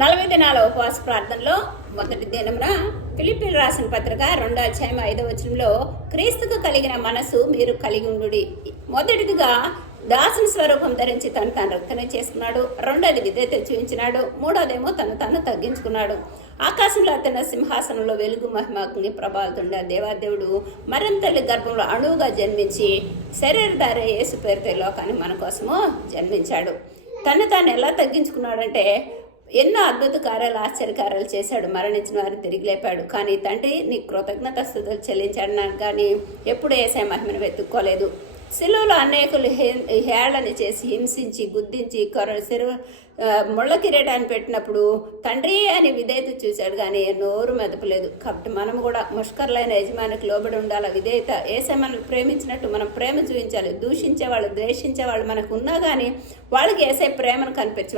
40 దినాల ఉపవాస ప్రార్థనలో మొదటి దినమున ఫిలిప్పీలు రాసిన పత్రిక 2:5 క్రీస్తుకు కలిగిన మనసు మీరు కలిగి ఉండుడి. మొదటిదిగా దాసుని స్వరూపం ధరించి తను తాను రక్తనే చేసుకున్నాడు. రెండోది విధేయత చూపించినాడు. మూడోదేమో తను తగ్గించుకున్నాడు. ఆకాశంలో అతని సింహాసనంలో వెలుగు మహిమాగ్ని ప్రభావితుండే దేవాదేవుడు మరం తల్లి గర్భంలో అణువుగా జన్మించి శరీరధారి యేసు పేరుతో లోకాన్ని మన కోసము జన్మించాడు. తాను ఎలా తగ్గించుకున్నాడంటే ఎన్నో అద్భుత కార్యాలు ఆశ్చర్యకార్యాలు చేశాడు. మరణించిన వారిని తిరిగి లేపాడు. కానీ తండ్రి నీకు కృతజ్ఞతాస్తుతులు చెల్లించాడు కానీ ఎప్పుడు యేసయ్య మహిమను వెతుక్కోలేదు. శిలువలో అనేకులు హేళన చేసి హింసించి గుద్దించి ముళ్ళ కిరీటాన్ని పెట్టినప్పుడు తండ్రి అని విధేయత చూశాడు కానీ నోరు మెదపలేదు. కాబట్టి మనం కూడా ముష్కరులైన యజమానికి లోబడి ఉండాలి. విధేయత యేసయ్య మనల్ని ప్రేమించినట్టు మనం ప్రేమ చూపించాలి. దూషించే వాళ్ళు ద్వేషించే వాళ్ళు మనకు ఉన్నా కానీ వాళ్ళకి యేసయ్య ప్రేమను కనిపించాలి.